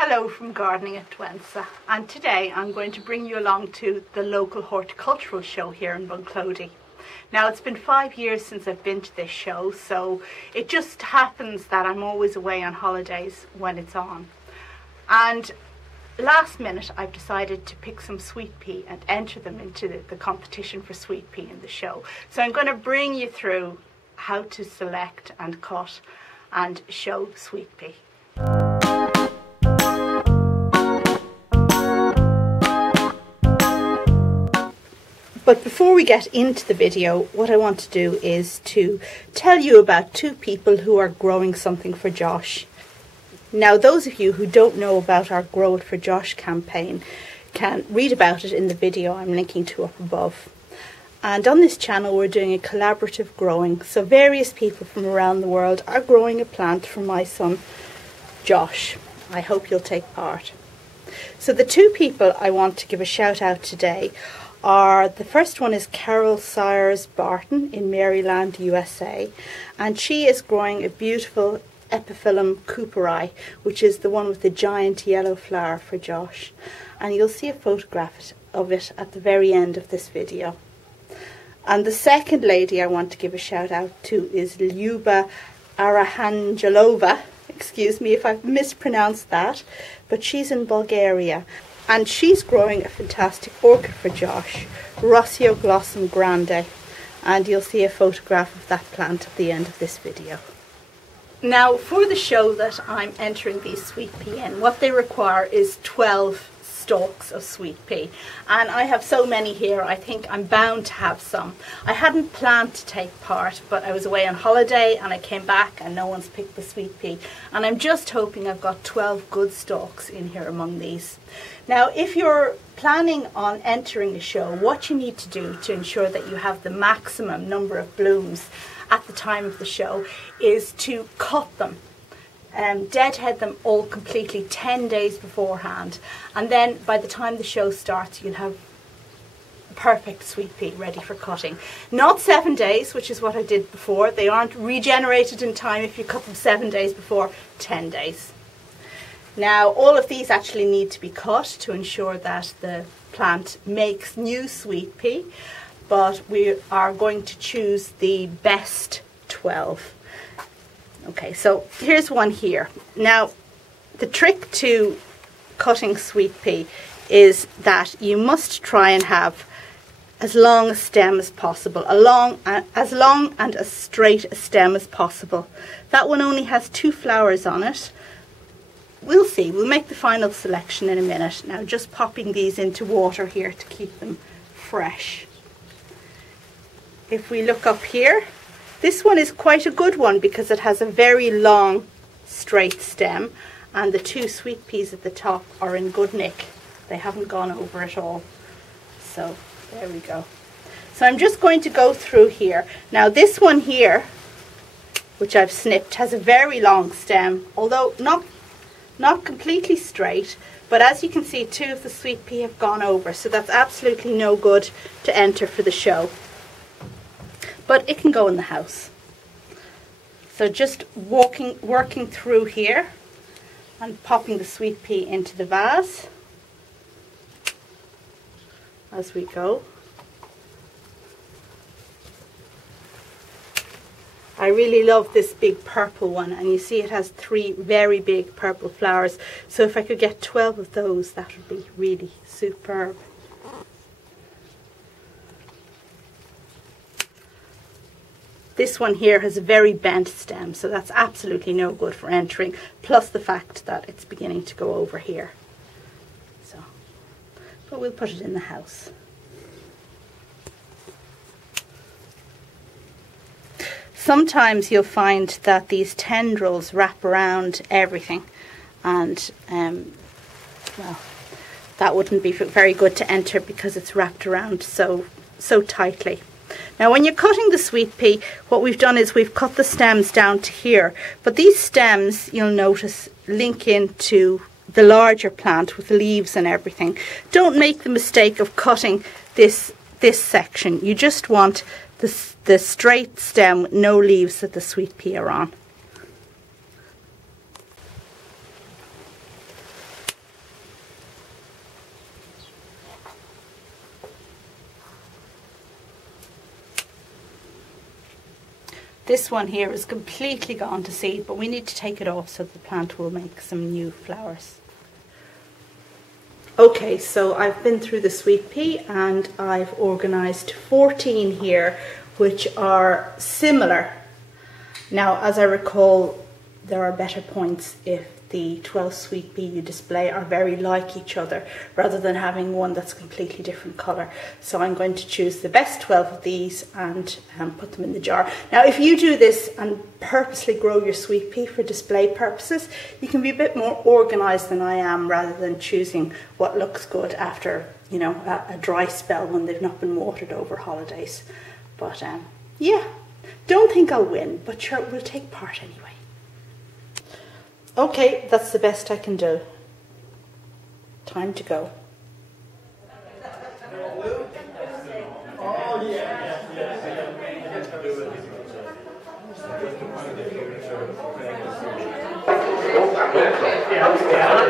Hello from Gardening at Twensa, and today I'm going to bring you along to the local horticultural show here in Bunclody. Now, it's been 5 years since I've been to this show, so it just happens that I'm always away on holidays when it's on. And last minute I've decided to pick some sweet pea and enter them into the competition for sweet pea in the show. So I'm going to bring you through how to select and cut and show sweet pea. But before we get into the video, what I want to do is to tell you about two people who are growing something for Josh. Now, those of you who don't know about our Grow It for Josh campaign can read about it in the video I'm linking to up above. And on this channel we're doing a collaborative growing, so various people from around the world are growing a plant for my son Josh. I hope you'll take part. So the two people I want to give a shout out today are, the first one is Carol Sayers Barton in Maryland, USA, and she is growing a beautiful Epiphyllum cooperi, which is the one with the giant yellow flower for Josh, and you'll see a photograph of it at the very end of this video. And the second lady I want to give a shout out to is Lyuba Arahangelova. Excuse me if I've mispronounced that, but she's in Bulgaria. And she's growing a fantastic orchid for Josh, Roseoglossum grande, and you'll see a photograph of that plant at the end of this video. Now, for the show that I'm entering these sweet pea in, what they require is 12 stalks of sweet pea, and I have so many here I think I'm bound to have some. I hadn't planned to take part, but I was away on holiday and I came back and no one's picked the sweet pea, and I'm just hoping I've got 12 good stalks in here among these. Now, if you're planning on entering a show, what you need to do to ensure that you have the maximum number of blooms at the time of the show is to cut them. Deadhead them all completely 10 days beforehand, and then by the time the show starts you'll have perfect sweet pea ready for cutting. Not 7 days, which is what I did before. They aren't regenerated in time if you cut them 7 days before. 10 days. Now, all of these actually need to be cut to ensure that the plant makes new sweet pea, but we are going to choose the best 12. Okay, so here's one here. Now, the trick to cutting sweet pea is that you must try and have as long a stem as possible, as long and as straight a stem as possible. That one only has 2 flowers on it. We'll see, we'll make the final selection in a minute. Now, just popping these into water here to keep them fresh. If we look up here, this one is quite a good one because it has a very long straight stem, and the 2 sweet peas at the top are in good nick. They haven't gone over at all. So there we go. So I'm just going to go through here. Now, this one here, which I've snipped, has a very long stem, although not completely straight, but as you can see 2 of the sweet pea have gone over, so that's absolutely no good to enter for the show. But it can go in the house. So just working through here and popping the sweet pea into the vase as we go. I really love this big purple one, and you see it has 3 very big purple flowers, so if I could get 12 of those, that would be really superb. This one here has a very bent stem, so that's absolutely no good for entering, plus the fact that it's beginning to go over here. So, but we'll put it in the house. Sometimes you'll find that these tendrils wrap around everything, and well, that wouldn't be very good to enter because it's wrapped around so tightly. Now, when you're cutting the sweet pea, what we've done is we've cut the stems down to here, but these stems, you'll notice, link into the larger plant with leaves and everything. Don't make the mistake of cutting this section. You just want the straight stem with no leaves that the sweet pea are on. This one here is completely gone to seed, but we need to take it off so the plant will make some new flowers. Okay, so I've been through the sweet pea and I've organised 14 here which are similar. Now, as I recall, there are better points if the 12 sweet pea you display are very like each other rather than having one that's completely different colour. So I'm going to choose the best 12 of these and put them in the jar. Now, if you do this and purposely grow your sweet pea for display purposes, you can be a bit more organised than I am rather than choosing what looks good after, you know, a dry spell when they've not been watered over holidays. But yeah, don't think I'll win, but sure, we'll take part anyway. Okay, that's the best I can do. Time to go.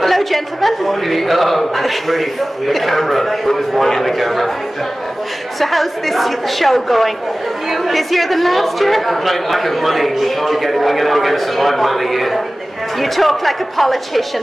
Hello, gentlemen. Really, the camera. Who's wanting the camera? So how's this show going? Busier than last year? Complaint lack of money. We can't get it. We're going to survive another year. You talk like a politician.